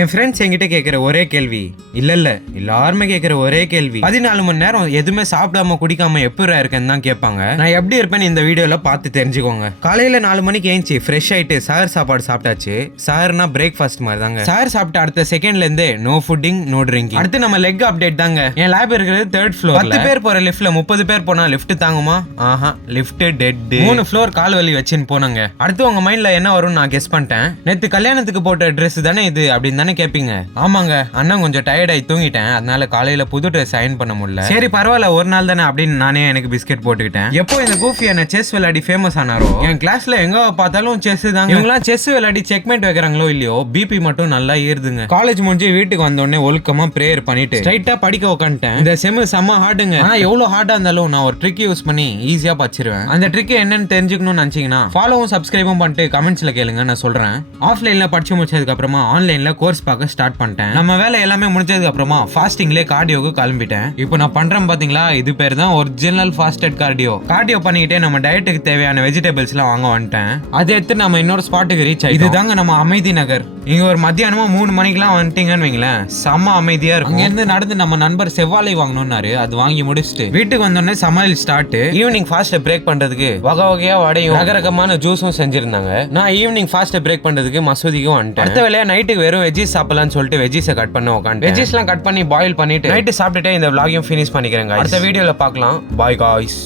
என் friends என்கிட்ட கேட்குற ஒரே கேள்வி இல்ல எல்லாருமே கேட்குற ஒரே கேள்வி 14 மணி நேரம் எதுவுமே சாப்பிடாம குடிக்காம எப்படி இருக்கேன்னு தான் கேட்பாங்க. நான் எப்படி இருப்பேன்னு இந்த வீடியோல பார்த்து தெரிஞ்சுக்கோங்க. காலையில 4 மணிக்கு ஏஞ்சி ஃப்ரெஷ் ஆயிட்டு சார் சாப்பாடு சாப்பிட்டாச்சு. சார்னா பிரேக்ஃபாஸ்ட் மாதிரி தாங்க. சார் சாப்பிட்ட அடுத்த செகண்ட்ல இருந்தே நோ ஃபுட்டிங் நோ ட்ரிங்கிங். அடுத்து நம்ம லெக் அப்டேட் தாங்க. என் லேப் இருக்கிறது 3rd ஃப்ளோர். 10 பேர் போற லிஃப்ட்ல 30 பேர் போனா லிஃப்ட் தாங்குமா? ஆஹா, லிஃப்ட் டெட். 3 ஃப்ளோர் கால் வலி வச்சுன்னு போனாங்க. அடுத்து உங்க மைண்ட்ல என்ன வரும்னு நான் கெஸ் பண்ணிட்டேன். நேத்து கல்யாணத்துக்கு போட்ட ட்ரெஸ் தானே இது அப்படின்னு தானே கேட்பீங்க. ஆமாங்க, அண்ணன் கொஞ்சம் டயர்டாகி தூங்கிட்டேன். அதனால காலையில புது ட்ரெஸ் அயன் பண்ண முடியல. சரி பரவாயில்ல, ஒரு நாள் தானே அப்படின்னு நானே எனக்கு பிஸ்கெட் போட்டுக்கிட்டேன். எப்போ இந்த கூஃபி என்ன செஸ் விளையாடி ஃபேமஸ் ஆனாரோ என் கிளாஸ்ல எங்க பார்த்தாலும் செஸ் தாங்க. இவங்களாம் செஸ் விளையாடி செக்மேட் வைக்கிறாங்களோ இல்லையோ பிபி மட்டும் நல்லா ஏறுதுங்க. காலேஜ் முடிஞ்சு வீட்டுக்கு வந்தோடனே ஒழுக்கமா பிரேயர் பண்ணிட்டு ஸ்ட்ரைட்டா படிக்க உட்காந்துட்டேன். இந்த செம்ம செம்ம ஹார்டுங்க. ஆனா எவ்வளவு ஹார்டா இருந்தாலும் நான் ஒரு ட்ரிக் யூஸ் பண்ணி ஈஸியா படிச்சிருவேன். அந்த ட்ரிக் என்னன்னு தெரிஞ்சுக்கணும்னு நினைச்சீங்கன்னா ஃபாலோவும் சப்ஸ்கிரைபும் பண்ணிட்டு கமெண்ட்ஸ்ல கேளுங்க, நான் சொல்றேன். ஆஃப்லைன்ல படிச்சு முடிச்சதுக்கு அப்புறமா ஆன்லைன்ல கோர்ஸ் பார்க்க ஸ்டார்ட் பண்ணிட்டேன். நம்ம வேலை எல்லாமே முடிஞ்சதுக்கு அப்புறமா ஃபாஸ்டிங்லேயே கார்டியோக்கு கிளம்பிட்டேன். இப்போ நான் பண்றேன் பாத்தீங்களா, இது பேர் தான் ஒரிஜினல் ஃபாஸ்டட் கார்டியோ. கார்டியோ பண்ணிக்கிட்டே நம்ம டயட்டுக்கு தேவையான வெஜிடபிள்ஸ் எல்லாம் வாங்க வந்துட்டேன். அதை எடுத்து நம்ம இன்னொரு ஸ்பாட்டுக்கு ரீச் ஆயிடுச்சு. இதுதாங்க நம்ம அமைதி நகர். இங்க ஒரு மத்தியானமா 3 மணிக்கெல்லாம் வந்துட்டீங்கன்னு வைங்களேன், செம்ம அமைதியா இருக்கும். அங்க இருந்து நடந்து நம்ம நண்பர் செவ்வாழை வாங்கணும்னாரு. அது வாங்கி முடிச்சுட்டு வீட்டுக்கு வந்தோடனே சமையல் ஸ்டார்ட். ஈவினிங் ஃபாஸ்ட் பிரேக் பண்றதுக்கு வகை வகையா வடையும் ரகரகமான ஜூஸும் செஞ்சிருந்தாங்க. நான் ஈவினிங் ஃபாஸ்ட் பிரேக் பண்றதுக்கு மசூதிக்கும் வந்துட்டேன். அடுத்த வேலையா நைட்டுக்கு வெறும் வெஜ்ஜீஸ் சாப்பிடலாம்னு சொல்லிட்டு வெஜ்ஜீஸை கட் பண்ண உட்காந்து வெஜ்ஜீஸ்லாம் கட் பண்ணி பாயில் பண்ணிட்டு நைட்டு சாப்பிட்டுட்டு இந்த vlog-ஐயும் ஃபினிஷ் பண்ணிக்கிறேங்க. அடுத்த வீடியோல பார்க்கலாம். Bye guys.